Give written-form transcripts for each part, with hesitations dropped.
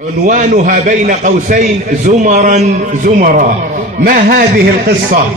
عنوانها بين قوسين زمرا زمرا. ما هذه القصة؟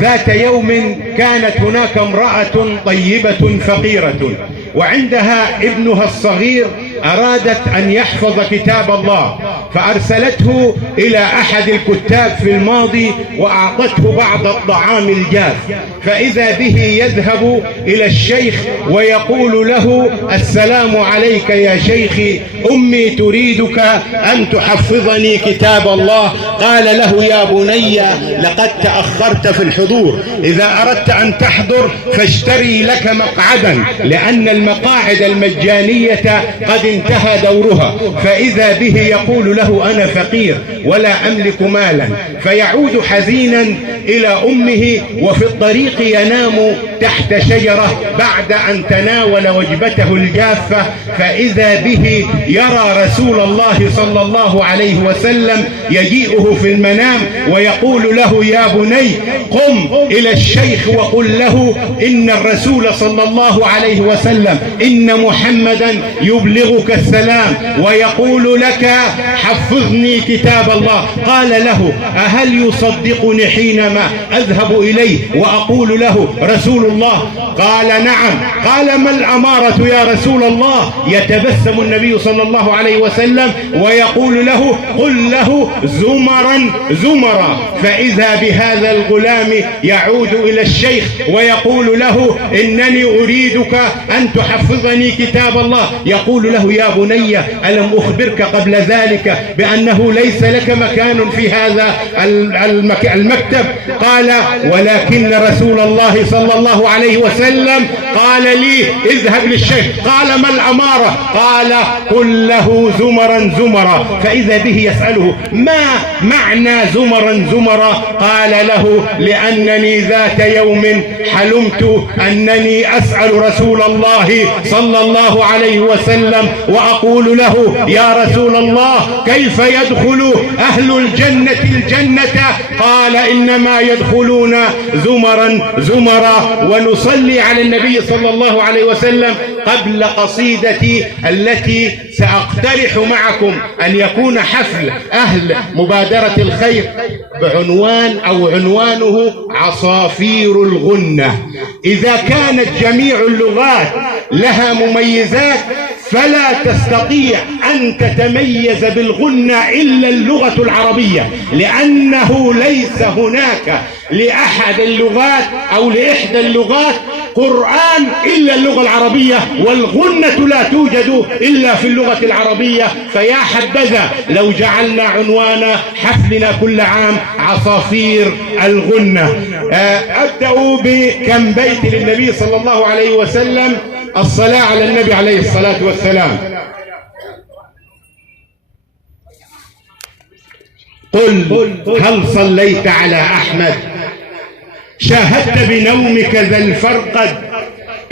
ذات يوم كانت هناك امرأة طيبة فقيرة وعندها ابنها الصغير أرادت أن يحفظ كتاب الله، فأرسلته إلى أحد الكتاب في الماضي وأعطته بعض الطعام الجاف، فإذا به يذهب إلى الشيخ ويقول له: السلام عليك يا شيخي، أمي تريدك أن تحفظني كتاب الله. قال له: يا بني، لقد تأخرت في الحضور، إذا أردت أن تحضر فاشتري لك مقعدا، لأن المقاعد المجانية قد انتهى دورها. فإذا به يقول له: أنا فقير ولا أملك مالا، فيعود حزينا إلى أمه، وفي الطريق ينام تحت شجرة بعد أن تناول وجبته الجافة، فإذا به يرى رسول الله صلى الله عليه وسلم يجيئه في المنام ويقول له: يا بني، قم إلى الشيخ وقل له إن الرسول صلى الله عليه وسلم، إن محمدا يبلغك السلام ويقول لك: حفظني كتاب الله. قال له: أهل يصدقني حينما أذهب إليه وأقول له رسول الله؟ قال: نعم. قال: ما الأمارة يا رسول الله؟ يتبسم النبي صلى الله عليه وسلم ويقول له: قل له زمرا زمرا. فإذا بهذا الغلام يعود إلى الشيخ ويقول له: إنني أريدك أن تحفظني كتاب الله. يقول له: يا بني، ألم أخبرك قبل ذلك بأنه ليس لك مكان في هذا المكتب؟ قال: ولكن رسول الله صلى الله عليه وسلم قال لي اذهب للشيخ. قال: ما الأمارة؟ قال: قل له زمرا زمرا. فإذا به يسأله: ما معنى زمرا زمرا؟ قال له: لأنني ذات يوم حلمت أنني أسأل رسول الله صلى الله عليه وسلم وأقول له: يا رسول الله، كيف يدخل أهل الجنة الجنة؟ قال: إنما يدخلون زمرا زمرا. ونصلي على النبي صلى الله عليه وسلم قبل قصيدتي التي سأقترح معكم أن يكون حفل أهل مبادرة الخير بعنوان أو عنوانه عصافير الغنة. إذا كانت جميع اللغات لها مميزات، فلا تستطيع أن تتميز بالغنة إلا اللغة العربية، لأنه ليس هناك لأحد اللغات أو لإحدى اللغات قرآن إلا اللغة العربية، والغنة لا توجد إلا في اللغة العربية. فيا حبذا لو جعلنا عنوان حفلنا كل عام عصافير الغنة. أبدأ بكم بيت للنبي صلى الله عليه وسلم، الصلاة على النبي عليه الصلاة والسلام. قل هل صليت على أحمد؟ شاهدت بنومك ذا الفرقد؟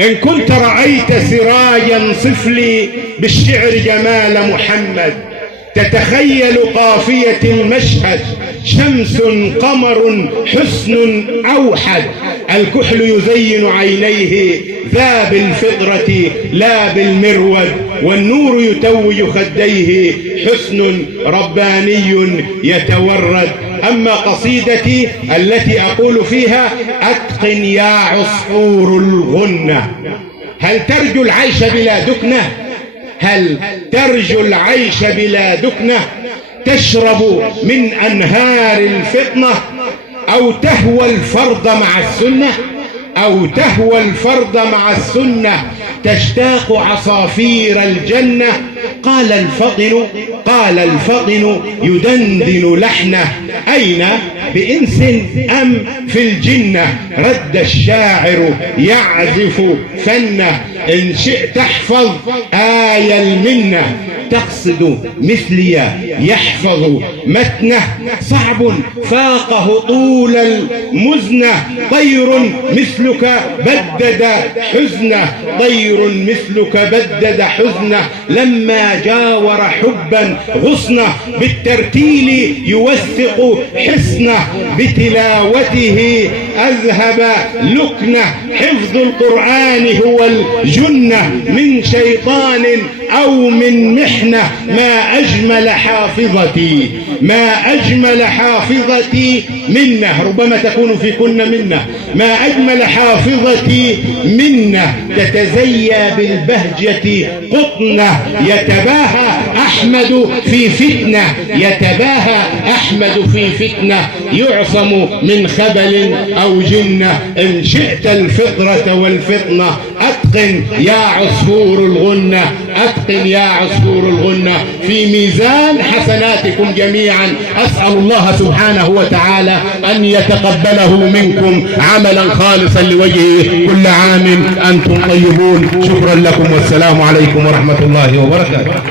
إن كنت رأيت سراجا صف لي بالشعر جمال محمد. تتخيل قافية المشهد، شمس قمر حسن أوحد، الكحل يزين عينيه ذا بالفطرة لا بالمرود، والنور يتوج خديه حسن رباني يتورد. أما قصيدتي التي أقول فيها: أتقن يا عصفور الغنة. هل ترجو العيش بلا دكنة؟ هل ترجو العيش بلا دكنة؟ تشرب من أنهار الفطنة، أو تهوى الفرض مع السنة، أو تهوى الفرض مع السنة، تشتاق عصافير الجنة. قال الفطن يدندن لحنه: أين بإنس أم في الجنة؟ رد الشاعر يعزف فنه: إن شئت احفظ آي المنة. تقصد مثلي يحفظ متنه، صعب فاقه طول المزنة. طير مثلك بدد حزنه، طير مثلك بدد حزنه. لما جاور حبا غصنه، بالترتيل يوثق حسنه. حصنة بتلاوته أذهب لكنة. حفظ القرآن هو الجنة من شيطان أو من محنة. ما أجمل حافظتي، ما أجمل حافظتي منة. ربما تكون في كن منة. ما أجمل حافظتي منة تتزيى بالبهجة قطنة. يتباهى أحمد في فتنة، يتباهى أحمد في فتنة. يعصم من خبل أو جنة. إن شئت الفطرة والفطنة أتقن يا عصفور الغنة، أتقن يا عصفور الغنة في ميزان حسناتكم جميعا. أسأل الله سبحانه وتعالى أن يتقبله منكم عملا خالصا لوجهه. كل عام أنتم طيبون. شكرا لكم والسلام عليكم ورحمة الله وبركاته.